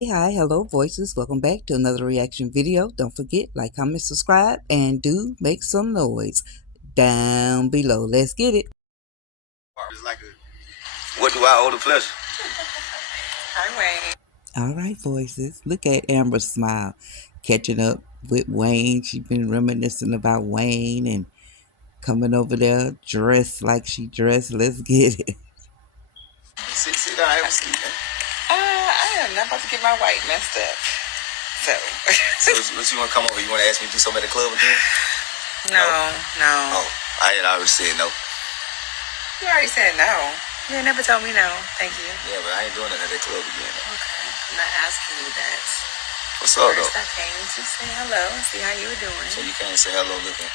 Hey, hi, hello, voices. Welcome back to another reaction video. Don't forget, like, comment, subscribe, and do make some noise down below. Let's get it. What do I owe the pleasure? Hi, Wayne. All right, voices. Look at Amber smile, catching up with Wayne. She's been reminiscing about Wayne and coming over there dressed like she dressed. Let's get it. Sit down, have a seat. I am not about to get my white messed up. So. So what you want to come over? You want to ask me to do something at the club again? No. Oh, I had already said no. You already said no. You never told me no. Thank you. Yeah, but I ain't doing it at the club again. Okay. I'm not asking you that. What's up, First, though? I came to say hello and see how you were doing. So you can't say hello looking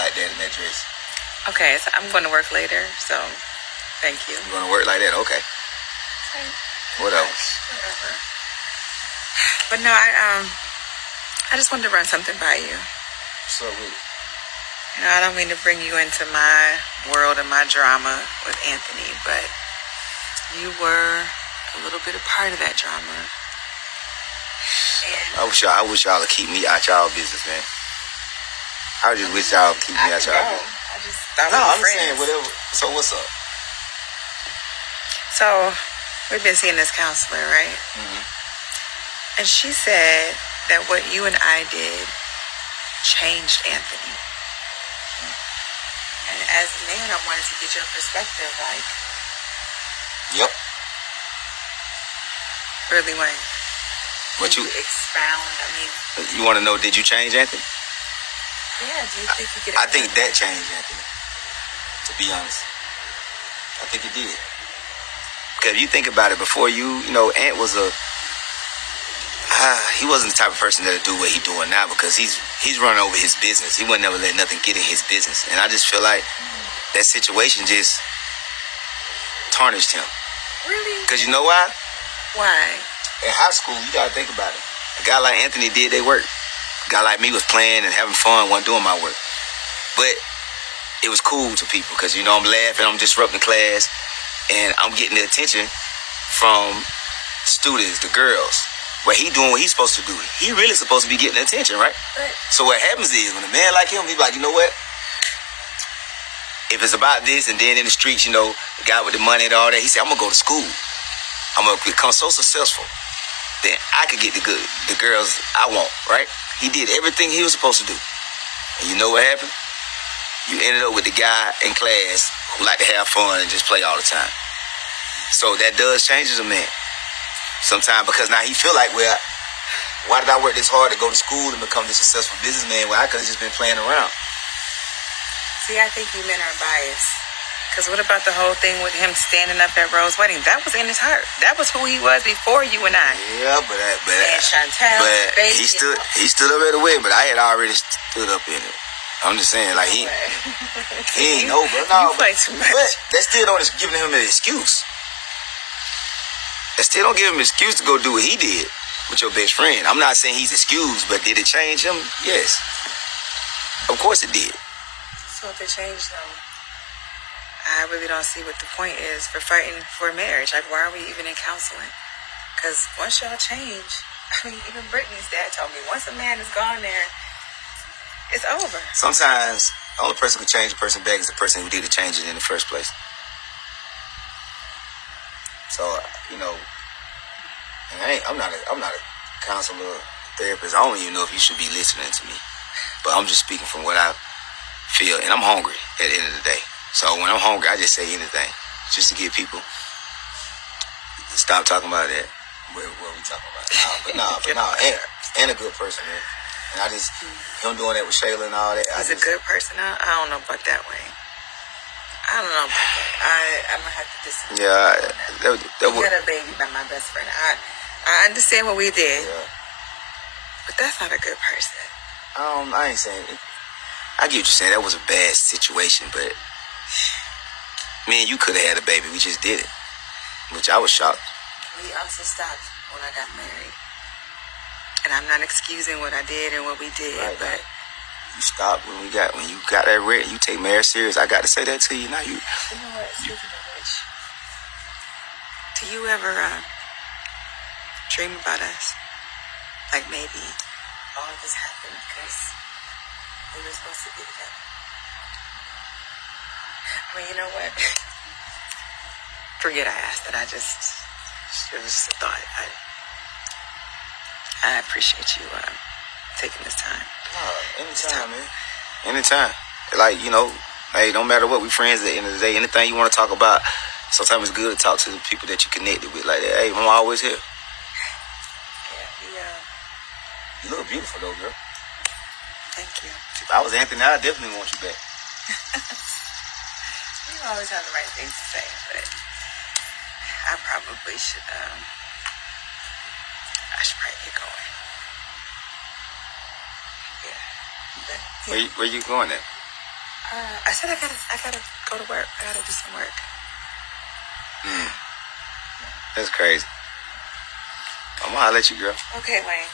like that in that dress? Okay, so I'm going to work later, so thank you. You want to work like that? Okay. What else? Whatever. But no, I just wanted to run something by you. What's up with it? You know, I don't mean to bring you into my world and my drama with Anthony, but you were a little bit a part of that drama. And I wish y'all would keep me out y'all business, man. I just wish y'all would keep me out y'all business. I just thought No, we were I'm friends. saying whatever. So what's up? So we've been seeing this counselor, right? Mm-hmm. And she said that what you and I did changed Anthony. And as a man, I wanted to get your perspective, like, Yep. really, Wayne. What you expound? I mean, you want to know? Did you change Anthony? yeah. Do you think you could? I think that changed Anthony. To be honest, I think it did. Because if you think about it, before Ant was he wasn't the type of person that'll do what he's doing now because he's running over his business. He wouldn't never let nothing get in his business. And I just feel like that situation just tarnished him. Really? Because you know why? Why? In high school, you got to think about it. A guy like Anthony did their work. A guy like me was playing and having fun, wasn't doing my work. But it was cool to people because, I'm laughing, I'm disrupting class, and I'm getting the attention from students, the girls. Where he doing what he's supposed to do. He really supposed to be getting attention, right? So what happens is when a man like him, he's like, you know what? If it's about this, and then in the streets, the guy with the money and all that, he said, I'm gonna go to school. I'm gonna become so successful, then I could get the girls I want, right? He did everything he was supposed to do. And you know what happened? You ended up with the guy in class who like to have fun and just play all the time. So that does change as a man. Sometimes because now he feel like, well, why did I work this hard to go to school and become this successful businessman when I could have just been playing around? See, I think you men are biased. Because what about the whole thing with him standing up at Rose's wedding? That was in his heart. That was who he was before you and I. Yeah, but and Chantel, but baby, he stood up at the wedding, but I had already stood up in it. I'm just saying, like he ain't know, but no, you play too much. But that still don't giving him an excuse. That still don't give him an excuse to go do what he did with your best friend. I'm not saying he's excused, but did it change him? Yes. Of course it did. So if it changed them, I really don't see what the point is for fighting for marriage. Like, why are we even in counseling? Because once y'all change, I mean, even Brittany's dad told me, once a man is gone there, it's over. Sometimes the only person who can change a person back is the person who did the change it in the first place. So, I'm not a counselor, therapist. I don't even know if you should be listening to me. But I'm just speaking from what I feel. And I'm hungry at the end of the day. So when I'm hungry, I just say anything. Just to get people to stop talking about that. What we talking about? But no, and a good person, man. And I just, him doing that with Shayla and all that. He's a good person. I don't know about that way. I don't know about that. I'm going to have to disagree. Yeah. You got a baby by my best friend. I understand what we did. Yeah. But that's not a good person. I ain't saying it. I get what you're saying. That was a bad situation, but me and you could have had a baby. We just did it, which I was shocked. We also stopped when I got married. And I'm not excusing what I did and what we did, right, but... You stopped when you got that red. You take marriage serious. I got to say that to you. Now you know what? Speaking of which, do you ever dream about us. Like maybe all of this happened because we were supposed to be together. I mean, you know what? Forget I asked that. It was just a thought. I appreciate you taking this time. Anytime, man. Anytime. Like, hey, no matter what, we friends at the end of the day. Anything you want to talk about, sometimes it's good to talk to the people that you connected with like that. Hey, I'm always here. Yeah, You look beautiful, though, girl. thank you. If I was Anthony, I definitely want you back. You always have the right things to say, but I probably should, I should probably get going. Yeah. But, yeah. Where you going at? I said I gotta go to work. I gotta do some work. That's crazy. I'm gonna holler at you, girl. Okay, Wayne.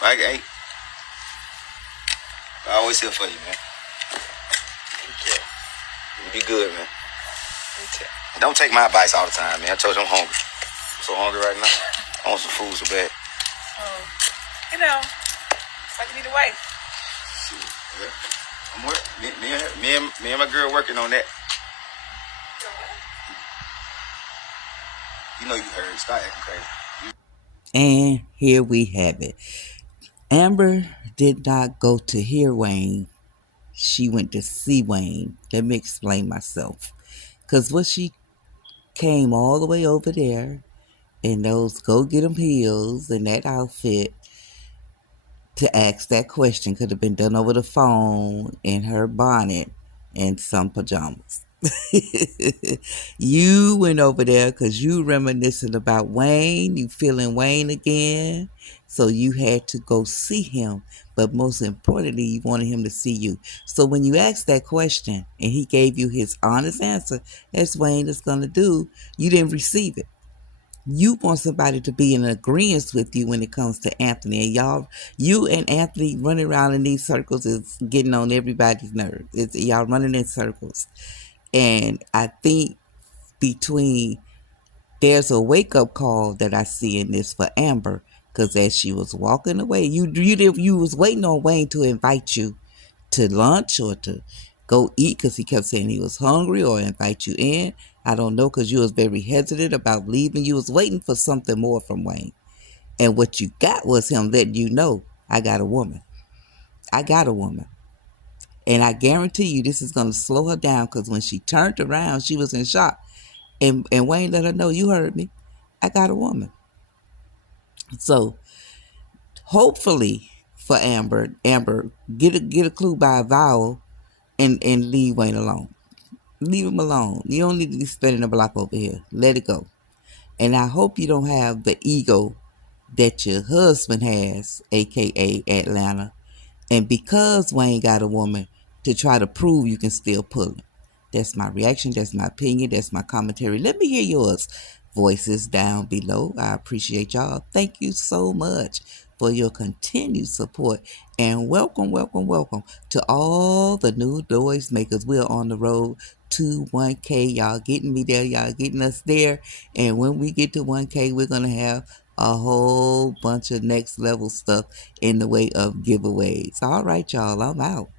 I always here for you, man. Thank you. You be good, man. Me too. Don't take my advice all the time, man. I told you I'm hungry. I'm so hungry right now. I want some food so bad. You know, it's like you need a wife. Yeah. I'm working. Me and my girl working on that. You know you heard. Start acting crazy. And here we have it. Amber did not go to hear Wayne. She went to see Wayne. Let me explain myself. Because when she came all the way over there in those go get 'em heels and that outfit to ask that question could have been done over the phone in her bonnet and some pajamas. You went over there because you reminiscing about Wayne. You feeling Wayne again. So you had to go see him. But most importantly, you wanted him to see you. So when you asked that question and he gave you his honest answer, as Wayne is going to do, you didn't receive it. You want somebody to be in agreement with you when it comes to Anthony. And you and Anthony running around in these circles is getting on everybody's nerves. Y'all running in circles. And I think between there's a wake up call that I see in this for Amber, because as she was walking away, you was waiting on Wayne to invite you to lunch or to go eat because he kept saying he was hungry or invite you in. I don't know because you was very hesitant about leaving. You was waiting for something more from Wayne. And what you got was him letting you know, I got a woman. I got a woman. And I guarantee you this is going to slow her down because when she turned around, she was in shock. And Wayne let her know, you heard me. I got a woman. So hopefully for Amber, get a clue by a vowel and leave Wayne alone. Leave him alone. You don't need to be spending a block over here. Let it go. And I hope you don't have the ego that your husband has, aka Atlanta. And because Wayne got a woman, to try to prove you can still pull him. That's my reaction. That's my opinion. That's my commentary. Let me hear yours. Voices down below. I appreciate y'all. Thank you so much for your continued support. And welcome, welcome, welcome to all the new noise makers. We're on the road to 1K. Y'all getting me there. Y'all getting us there. And when we get to 1K, we're going to have a whole bunch of next level stuff in the way of giveaways. All right, y'all. I'm out.